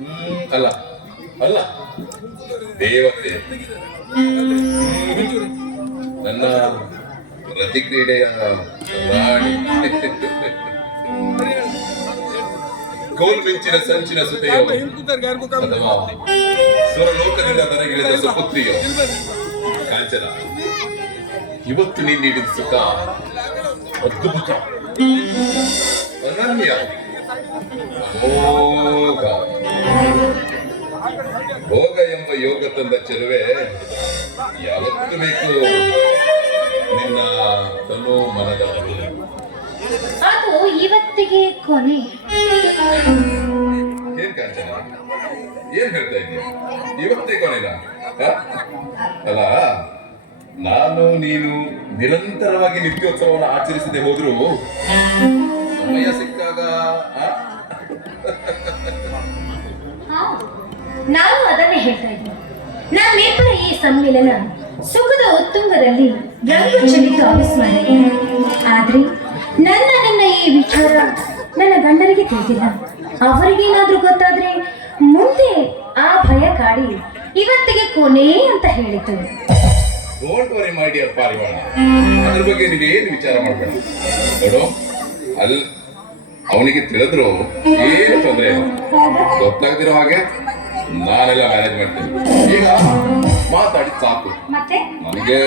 ಹ್ಮ್, ಅಲ್ಲ ಅಲ್ಲ. ದೇವತೆ. ನನ್ನ ಪ್ರತಿಕ್ರೀಡೆಯ ರಾಣಿ. ಕೋಲ್ಮಿಂಚಿನ ಸಂಚಿನ ಸುತೆಯೋ. ಅಥವಾ ಸುರಲೋಕದಿಂದ ನನಗಿಳಿದ ಸುಪುತ್ರಿಯೋ ಕಾಂಚನ ಇವತ್ತು ನೀನು ನೀಡಿದ ಸುಖ ಅದ್ಭುತ. ಅನನ್ಯ. ಭೋಗ. ಭೋಗ ಎಂಬ ಯೋಗ ತಂದ ಚೆಲುವೆ ಯಾವತ್ತು ಬೇಕು? ನಿನ್ನ ತನು ಮನದ ಇವತ್ತಿಗೆ ಕೊನೆ. ಏನ್ ಕಾಂಚನ ಏನ್ ಹೇಳ್ತಾ ಇದೀಯ ಇವತ್ತೇ ಕೊನೆನ? ಅಲ್ಲ ನಾನು ನೀನು ನಿರಂತರವಾಗಿ ನಿತ್ಯೋತ್ಸವವನ್ನು ಆಚರಿಸದೆ ಹೋದ್ರು ಸಮಯ ಸಿಕ್ಕಾಗ? ನಾನು ಅದನ್ನೇ ಹೇಳ್ತಾ ಇದ್ದೀನಿ ನಮ್ಮಿಬ್ಬರ ಈ ಸಮ್ಮೇಳನ ಸುಖದ ಉತ್ತುಂಗದಲ್ಲಿ ಚೆಲ್ಲಿತು ಅವಿಸ್ಮರಣೆ ಆದ್ರೆ ನನ್ನ ವಿಚಾರ ನನ್ನ ಗಂಡರಿಗೆ ತಿಳಿದಿಲ್ಲ ಅವರಿಗೇನಾದ್ರೂ ಗೊತ್ತಾದ್ರೆ ಮುಂದೆ ಆ ಭಯ ಕಾಡಿ ಇವತ್ತಿಗೆ ಕೊನೆ ಅಂತ ಹೇಳಿತು. ಡೋಂಟ್ ವರಿ ಮೈ ಡಿಯರ್ ಪಾರಿವಾಳ ಅದ್ರ ಬಗ್ಗೆ ನೀವೇನು ವಿಚಾರ ಮಾಡಬೇಡ. ನೋಡು ಅಲ್ ಅವನಿಗೆ ತಿಳಿದ್ರು ಏನು ತೊಂದರೆ ಗೊತ್ತಾಗದಿರೋ ಹಾಗೆ ನಾನೆಲ್ಲ ಮ್ಯಾನೇಜ್ ಮಾಡ್ತೀನಿ. ಈಗ ಮಾತಾಡಿ ಸಾಕು. ಮತ್ತೆ? ನನಗೆ